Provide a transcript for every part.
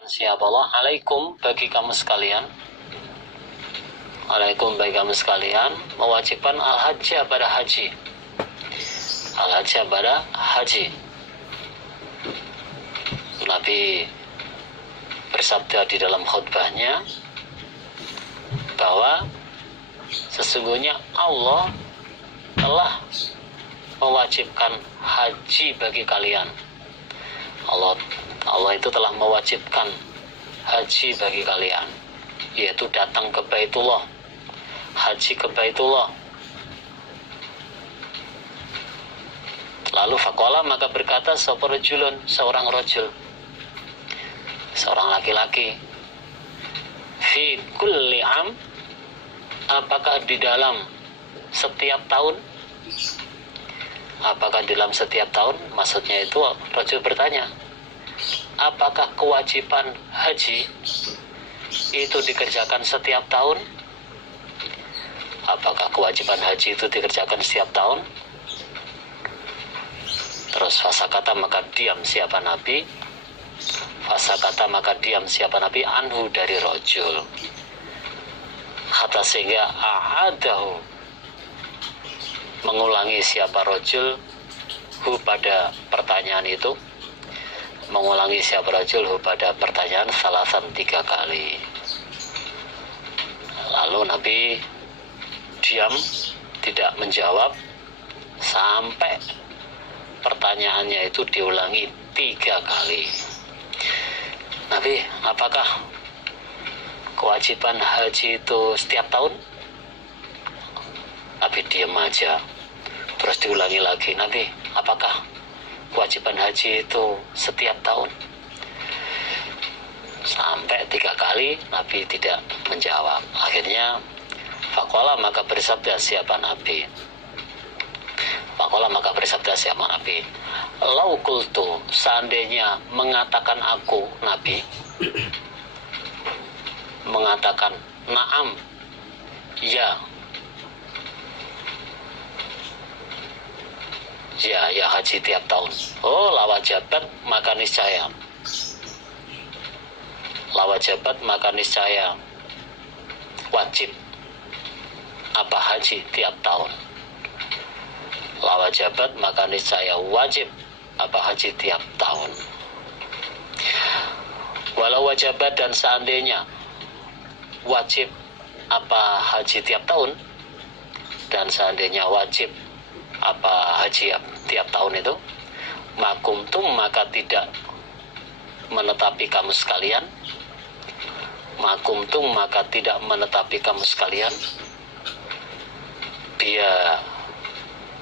Siapa Allah? Alaikum bagi kamu sekalian. Alaikum bagi kamu sekalian mewajibkan al-hajjah pada haji. Al-hajjah pada haji. Nabi bersabda di dalam khutbahnya bahwa sesungguhnya Allah telah mewajibkan haji bagi kalian. Allah itu telah mewajibkan haji bagi kalian, yaitu datang ke Baitullah, haji ke Baitullah. Lalu faqala, maka berkata seorang rajul, seorang laki-laki, fi kulli am, apakah di dalam setiap tahun? Apakah dalam setiap tahun? Maksudnya itu rajul bertanya, apakah kewajiban haji itu dikerjakan setiap tahun? Apakah kewajiban haji itu dikerjakan setiap tahun? Terus fasakata, maka diam siapa Nabi? Fasakata, maka diam siapa Nabi? Anhu, dari rajul. Hatta sehingga a'adahu, mengulangi siapa rajul hu pada pertanyaan itu, mengulangi siapa rajul hu pada pertanyaan salasan 3 kali. Lalu Nabi diam, tidak menjawab sampai pertanyaannya itu diulangi 3 kali. Nabi, apakah kewajiban haji itu setiap tahun? Nabi diam aja. Terus diulangi lagi, Nabi, apakah kewajiban haji itu setiap tahun? Sampai 3 kali Nabi tidak menjawab. Akhirnya faqala, maka bersabda siapa Nabi? Faqala, maka bersabda siapa Nabi? Lau qultu, seandainya mengatakan aku Nabi, mengatakan na'am, ya, ya haji tiap tahun. Oh, lawajabat, maka niscaya. Lawajabat, maka niscaya wajib apa haji tiap tahun. Lawajabat, maka niscaya wajib apa haji tiap tahun. Walau wajabat, dan seandainya wajib apa haji tiap tahun, dan seandainya wajib apa haji tiap tahun itu, makumtum, maka tidak menetapi kamu sekalian, makumtum, maka tidak menetapi kamu sekalian, dia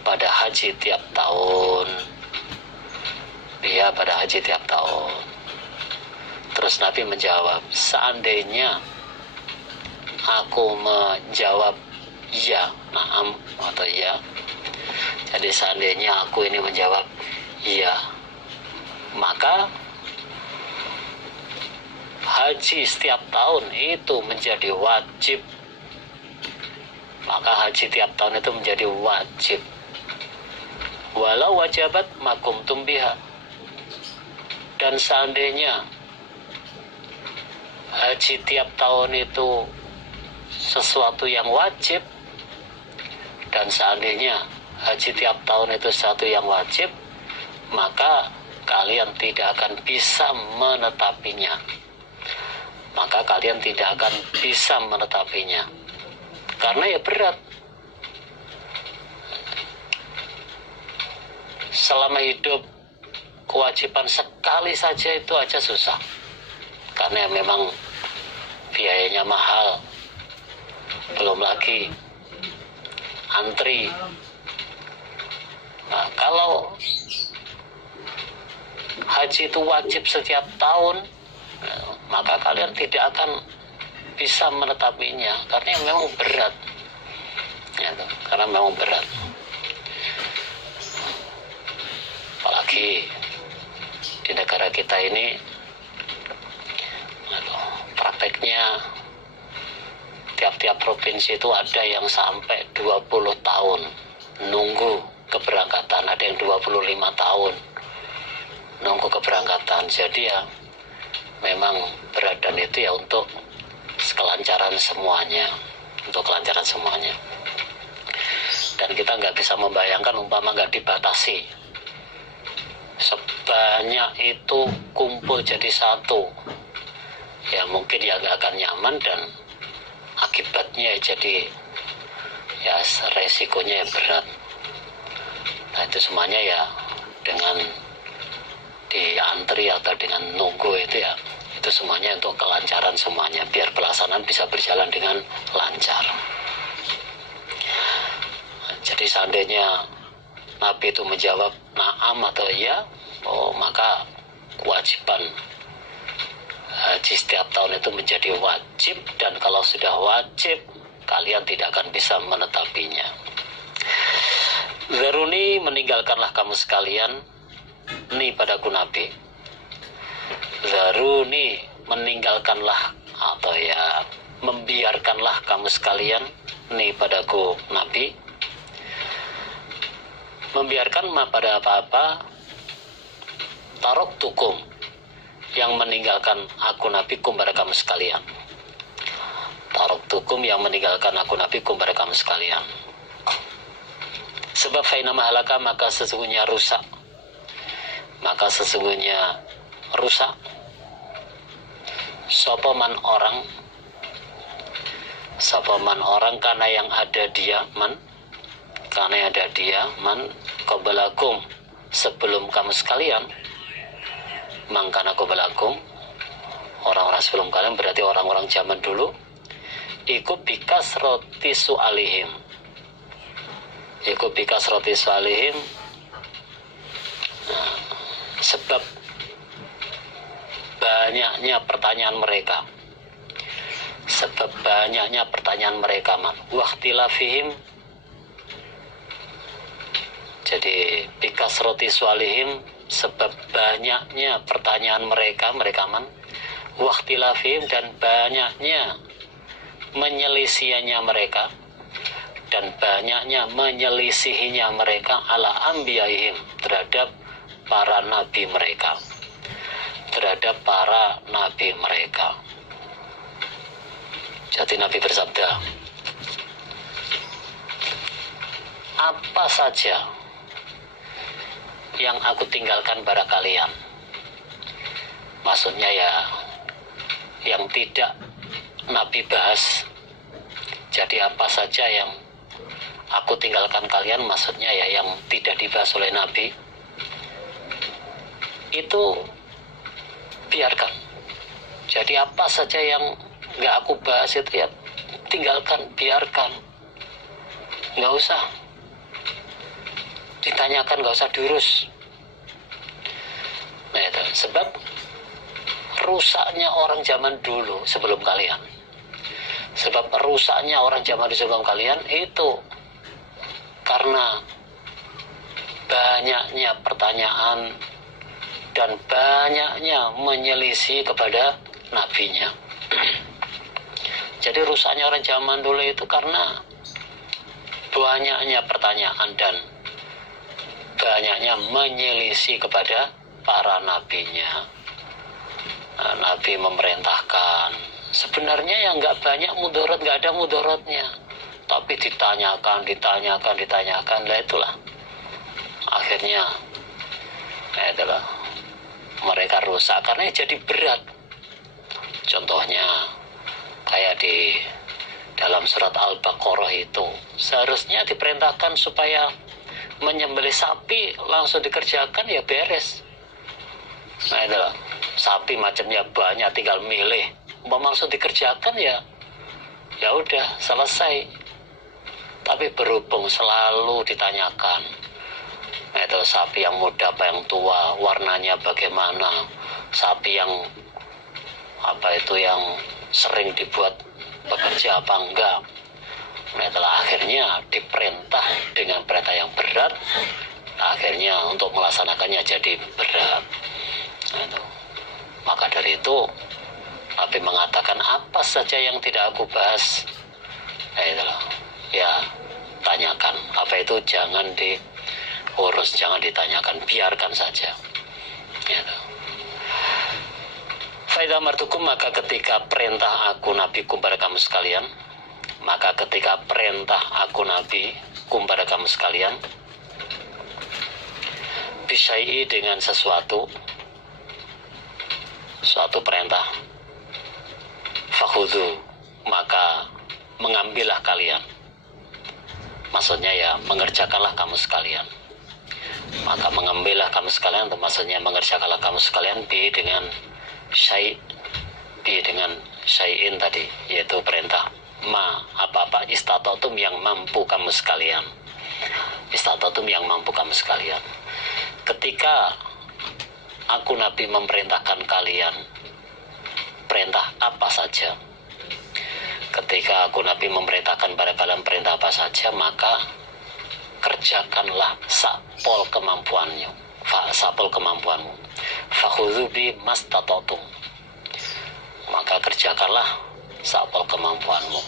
pada haji tiap tahun, dia pada haji tiap tahun. Terus Nabi menjawab, seandainya aku menjawab ya, na'am atau ya, jadi seandainya aku ini menjawab iya, maka haji setiap tahun itu menjadi wajib. Maka haji tiap tahun itu menjadi wajib. Walau wajabat makumtum biha, dan seandainya haji tiap tahun itu sesuatu yang wajib, dan seandainya haji tiap tahun itu sesuatu yang wajib, maka kalian tidak akan bisa menetapinya. Maka kalian tidak akan bisa menetapinya. Karena ya berat. Selama hidup, kewajiban sekali saja itu aja susah. Karena memang biayanya mahal. Belum lagi antri. Nah, kalau haji itu wajib setiap tahun, maka kalian tidak akan bisa menetapinya, karena memang berat. Ya, karena memang berat. Apalagi di negara kita ini, prakteknya tiap-tiap provinsi itu ada yang sampai 20 tahun nunggu keberangkatan, ada yang 25 tahun nunggu keberangkatan. Jadi ya memang berat, dan itu ya untuk kelancaran semuanya, dan kita nggak bisa membayangkan umpama nggak dibatasi sebanyak itu kumpul jadi satu, ya mungkin ya nggak akan nyaman, dan akibatnya jadi ya resikonya ya berat. Nah itu semuanya ya dengan diantri atau dengan nunggu itu ya, itu semuanya untuk kelancaran semuanya, biar pelaksanaan bisa berjalan dengan lancar. Jadi seandainya Nabi itu menjawab na'am atau iya, maka kewajiban haji setiap tahun itu menjadi wajib, dan kalau sudah wajib kalian tidak akan bisa menetapinya. Zaruni, meninggalkanlah kamu sekalian, ni padaku Nabi. Zaruni, meninggalkanlah atau ya membiarkanlah kamu sekalian, ni padaku Nabi. Membiarkan pada apa-apa, tarok tukum, yang meninggalkan aku Nabi kum pada kamu sekalian. Tarok tukum, yang meninggalkan aku Nabi kum pada kamu sekalian. Sebab faina mahalaka, maka sesungguhnya rusak, sopaman orang karena yang ada dia man qablakum, sebelum kamu sekalian. Mangkana qablakum, orang-orang sebelum kalian berarti orang-orang zaman dulu. Iku bikas roti su'alihim, sebab banyaknya pertanyaan mereka, man wahtilafihim. Jadi bikas roti su'alihim, sebab banyaknya pertanyaan mereka man wahtilafihim, dan banyaknya menyelisihinya mereka, ala anbiyaihim, terhadap para nabi mereka. Jadi Nabi bersabda, apa saja yang aku tinggalkan pada kalian, maksudnya ya yang tidak Nabi bahas. Jadi apa saja yang aku tinggalkan kalian, maksudnya ya yang tidak dibahas oleh Nabi, itu biarkan. Jadi apa saja yang nggak aku bahas itu ya tinggalkan, biarkan, nggak usah ditanyakan, nggak usah diurus. Nah itu sebab rusaknya orang zaman dulu sebelum kalian, itu karena banyaknya pertanyaan dan banyaknya menyelisih kepada nabinya. Jadi rusaknya orang zaman dulu itu karena banyaknya pertanyaan dan banyaknya menyelisih kepada para nabinya. Nabi memerintahkan, sebenarnya yang nggak banyak mudorot, nggak ada mudorotnya, tapi ditanyakan, lah itulah akhirnya mereka rusak karena jadi berat. Contohnya kayak di dalam surat Al-Baqarah itu seharusnya diperintahkan supaya menyembelih sapi langsung dikerjakan, ya beres. Nah itulah, sapi macamnya banyak, tinggal milih, mau langsung dikerjakan ya udah selesai. Tapi berhubung selalu ditanyakan, nah itu sapi yang muda apa yang tua, warnanya bagaimana, sapi yang yang sering dibuat bekerja apa enggak. Nah itulah akhirnya diperintah dengan perintah yang berat, akhirnya untuk melaksanakannya jadi berat. Nah, itu. Maka dari itu Nabi mengatakan apa saja yang tidak aku bahas, nah itulah ya tanyakan. Apa itu jangan diurus, jangan ditanyakan, biarkan saja. Gitu. Fa idza amartukum, maka ketika perintah aku nabikum pada kamu sekalian, maka ketika perintah aku nabikum pada kamu sekalian, bisyai'i dengan suatu perintah, fakhudhu, maka mengambillah kalian. Maksudnya ya mengerjakanlah kamu sekalian. Maka mengambillah kamu sekalian, itu maksudnya mengerjakanlah kamu sekalian dengan syai'in tadi, yaitu perintah. Apa-apa istatatum yang mampu kamu sekalian. Istatatum yang mampu kamu sekalian. Ketika aku Nabi memerintahkan kalian perintah apa saja, ketika aku Nabi memerintahkan pada kalian perintah apa saja, maka kerjakanlah sapol kemampuanmu. Fakhudhu bi mastatatum, maka kerjakanlah sapol kemampuanmu.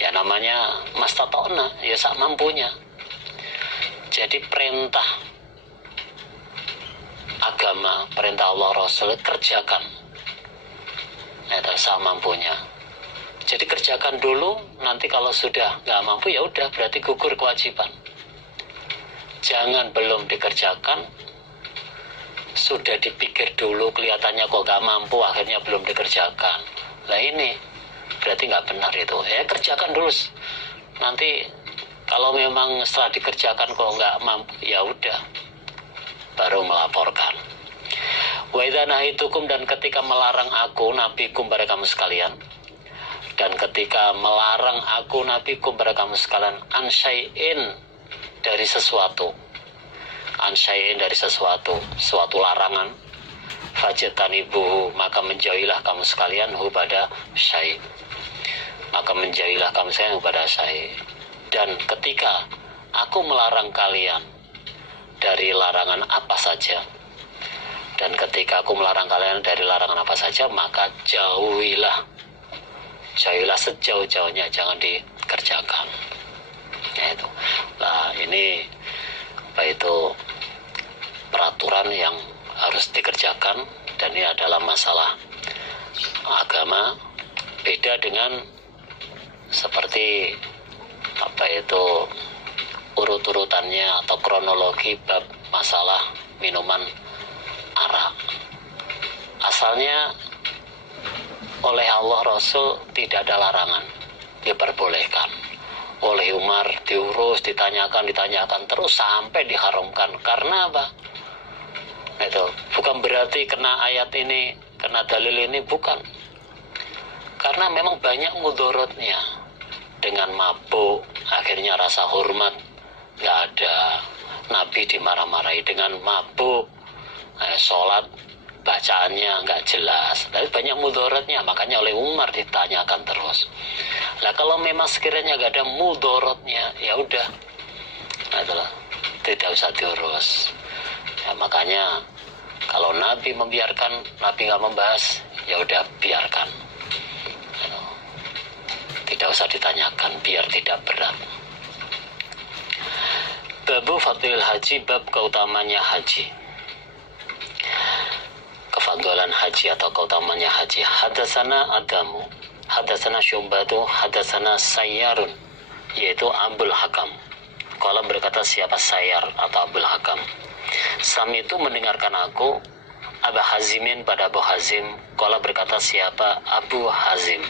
Ya namanya mastatona, ya sak mampunya. Jadi perintah agama, perintah Allah Rasul, kerjakan sak mampunya. Jadi kerjakan dulu, nanti kalau sudah nggak mampu ya udah berarti gugur kewajiban. Jangan belum dikerjakan, sudah dipikir dulu, kelihatannya kok nggak mampu, akhirnya belum dikerjakan. Lah ini berarti nggak benar itu. Ya kerjakan dulu. Nanti kalau memang setelah dikerjakan kok nggak mampu, ya udah baru melaporkan. Wa idza nahitukum, dan ketika melarang aku nabikum pada kamu sekalian, dan ketika melarang aku nabikum pada kamu sekalian, an syai'in, dari sesuatu, suatu larangan, fajtanibuhu, maka menjauhilah kamu sekalian hu pada syai', pada syai'. Dan ketika aku melarang kalian dari larangan apa saja, dan ketika aku melarang kalian dari larangan apa saja, maka jauhilah sejauh-jauhnya, jangan dikerjakan. Ya itu. Nah, ini apa itu peraturan yang harus dikerjakan, dan ini adalah masalah agama. Beda dengan seperti apa itu urut-urutannya atau kronologi bab masalah minuman arak. Asalnya oleh Allah Rasul tidak ada larangan, diperbolehkan. Oleh Umar diurus, ditanyakan terus sampai diharamkan. Karena apa? Itu bukan berarti kena ayat ini, kena dalil ini, bukan. Karena memang banyak mudorotnya. Dengan mabuk, akhirnya rasa hormat nggak ada. Nabi dimarah-marahi dengan mabuk, sholat bacaannya nggak jelas, tapi banyak mudorotnya. Makanya oleh Umar ditanyakan terus. Nah kalau memang sekiranya nggak ada mudorotnya, ya udah, itulah, tidak usah diurus. Ya, makanya kalau Nabi membiarkan, Nabi nggak membahas, ya udah biarkan. Tidak usah ditanyakan, biar tidak berat. Babu fadlil haji, bab keutamanya haji, kefadlan haji atau keutamanya haji. Hadatsana Adamu, hadatsana Syu'batu, hadatsana Sayyarun, yaitu Abul Hakam. Qala, berkata siapa Sayyar atau Abul Hakam, Sami itu mendengarkan aku Abu Hazimin pada Abu Hazim. Qala, berkata siapa Abu Hazim,